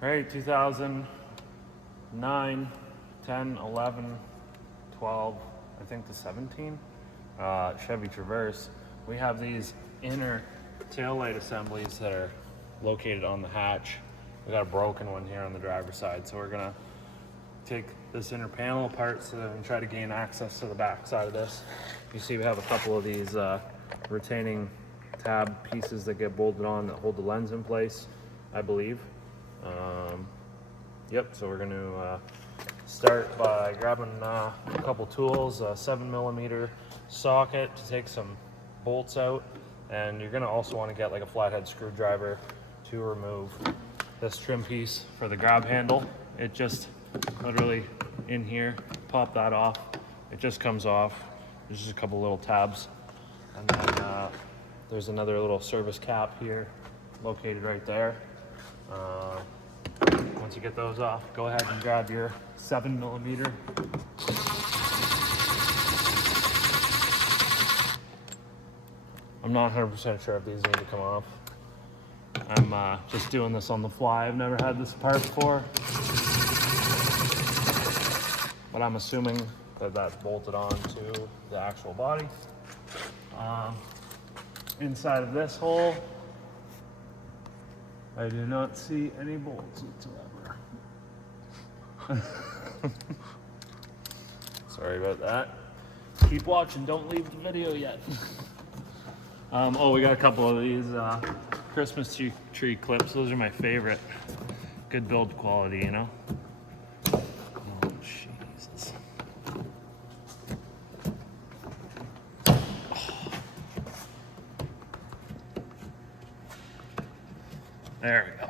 All right, 2009, 10, 11, 12, I think to 17, Chevy Traverse. We have these inner taillight assemblies that are located on the hatch. We got a broken one here on the driver's side, so we're gonna take this inner panel apart so that we can try to gain access to the back side of this. You see we have a couple of these retaining tab pieces that get bolted on that hold the lens in place, I believe. Yep, so we're going to start by grabbing a couple tools, a 7mm socket to take some bolts out, and you're going to also want to get like a flathead screwdriver to remove this trim piece for the grab handle. It just literally in here, pop that off, it just comes off. There's just a couple little tabs, and then there's another little service cap here located right there. Once you get those off, go ahead and grab your 7mm. I'm not 100% sure if these need to come off. I'm just doing this on the fly. I've never had this apart before, but I'm assuming that that's bolted on to the actual body. Inside of this hole, I do not see any bolts whatsoever. Sorry about that. Keep watching, don't leave the video yet. Oh, we got a couple of these Christmas tree clips. Those are my favorite. Good build quality, you know? Oh, Jesus. Oh. There we go.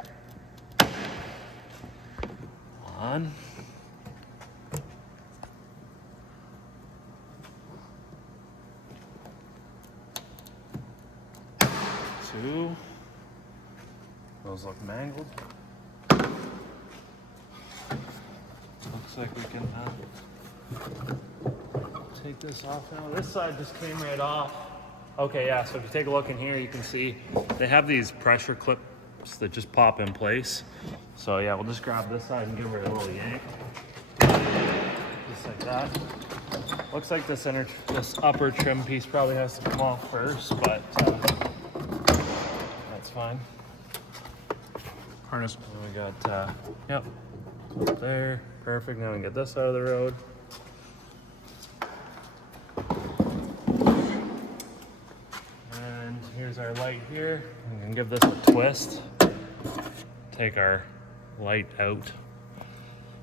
One. Two. Those look mangled. Looks like we can take this off now. This side just came right off. Okay, yeah, so if you take a look in here, you can see they have these pressure clips that just pop in place. So yeah, we'll just grab this side and give her a little yank. Just like that. Looks like this upper trim piece probably has to come off first, but that's fine. Harness. And we got, yep, there, perfect. Now we can get this out of the road. And here's our light here. We can give this a twist. Take our light out.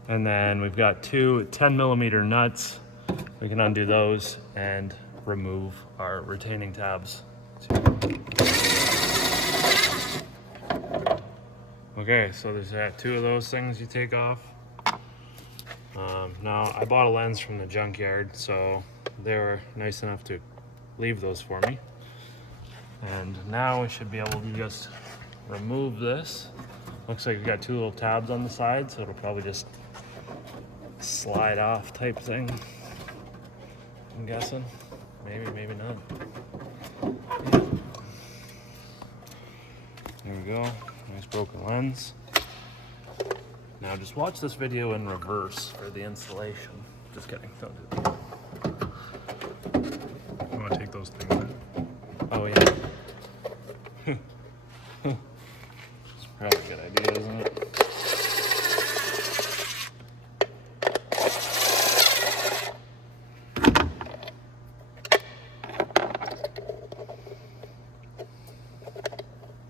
And then we've got two 10mm nuts. We can undo those and remove our retaining tabs. Okay, so there's two of those things you take off. Now, I bought a lens from the junkyard, so they were nice enough to leave those for me. And now we should be able to just remove this. Looks like we got two little tabs on the side, so it'll probably just slide off type thing. I'm guessing. Maybe, maybe not. Yeah. There we go. Nice broken lens. Now just watch this video in reverse for the installation. Just kidding. Don't do that. You want to take those things out? Oh yeah. It's probably a good idea, isn't it?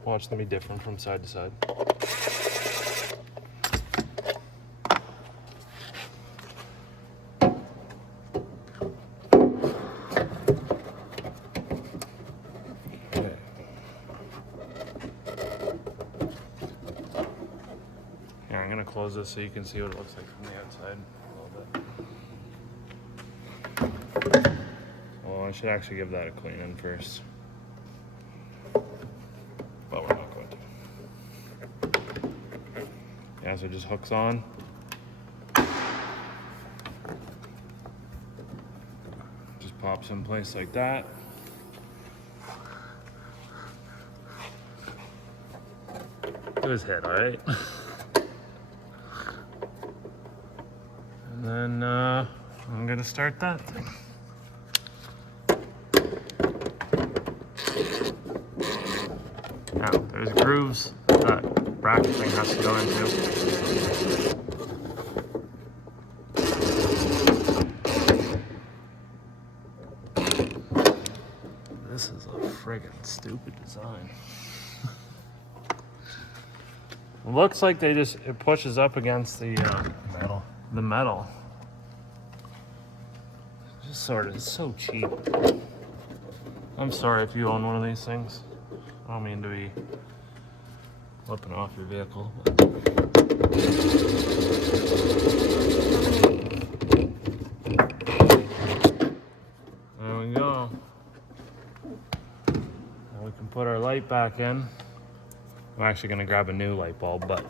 Watch them be different from side to side. Okay. Here, I'm gonna close this so you can see what it looks like from the outside a little bit. Well, I should actually give that a clean in first. But we're not going to. Yeah, so it just hooks on. Just pops in place like that. It was hit, all right? And then I'm gonna start that thing. Now, there's grooves that bracket thing has to go into. This is a friggin' stupid design. It looks like it pushes up against the Metal. the metal. Just sort of, it's so cheap. I'm sorry if you own one of these things. I don't mean to be flipping off your vehicle. There we go. Now we can put our light back in. I'm actually gonna grab a new light bulb, but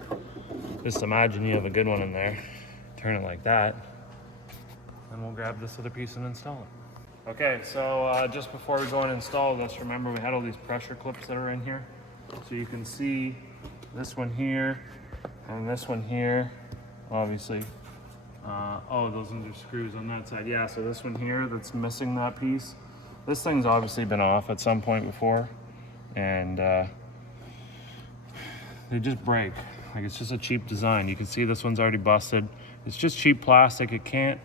just imagine you have a good one in there. Turn it like that, and we'll grab this other piece and install it. Okay, so just before we go and install this, remember we had all these pressure clips that are in here. So you can see this one here and this one here, obviously. Oh, those are screws on that side. Yeah, so this one here that's missing that piece. This thing's obviously been off at some point before, and they just break. Like, it's just a cheap design. You can see this one's already busted. It's just cheap plastic.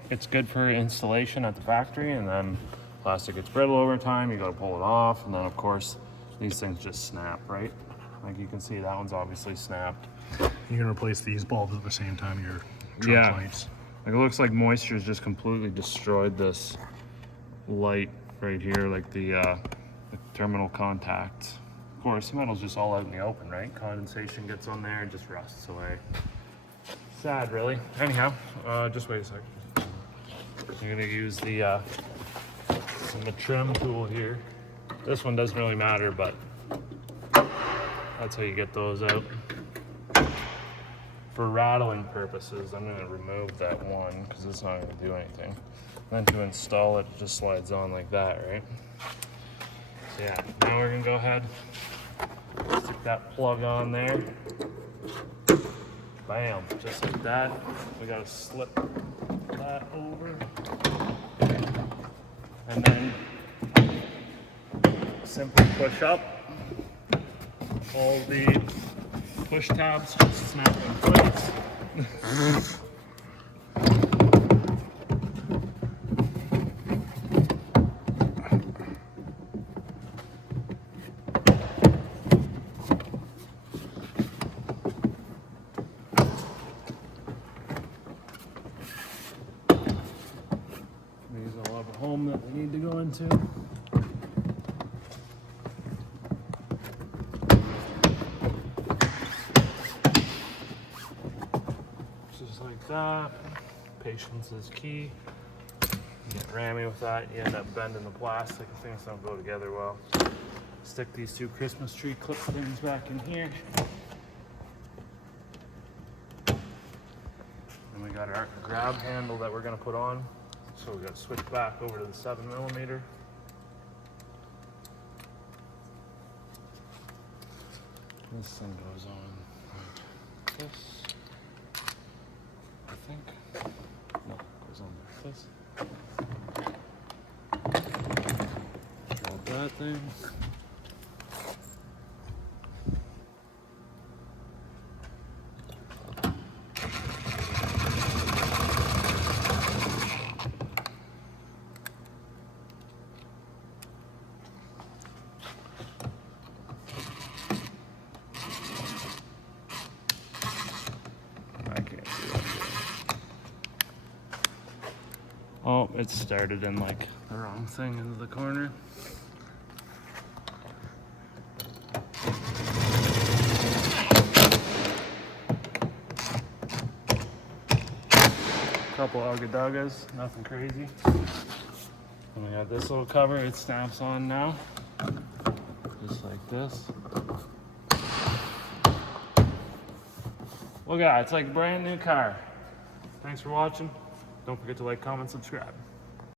It's good for installation at the factory, and then plastic gets brittle over time. You gotta pull it off, and then of course, these things just snap, right? Like you can see that one's obviously snapped. You're gonna replace these bulbs at the same time your trunk lights. Like, it looks like moisture's just completely destroyed this light right here, like the terminal contacts. Of course, the metal's just all out in the open, right? Condensation gets on there and just rusts away. Sad, really. Anyhow, just wait a second. I'm gonna use the trim tool here. This one doesn't really matter, but that's how you get those out. For rattling purposes, I'm gonna remove that one because it's not gonna do anything. Then to install it, it just slides on like that, right? So yeah, now we're gonna go ahead, stick that plug on there. Bam, just like that. We gotta slip that over. And then simply push up. All the push tabs just snap in place. These all have a home that we need to go into. Just like that. Patience is key. You get rammy with that, you end up bending the plastic, things don't go together well. Stick these two Christmas tree clip things back in here. And we got our grab handle that we're gonna put on. So we got to switch back over to the 7mm. This thing goes on like this, I think. No, it goes on like this. Drop that thing. Oh, it started in like the wrong thing into the corner. Couple ugga-duggas, nothing crazy. And we got this little cover, it snaps on now. Just like this. Look at that, it's like a brand new car. Thanks for watching. Don't forget to like, comment, subscribe.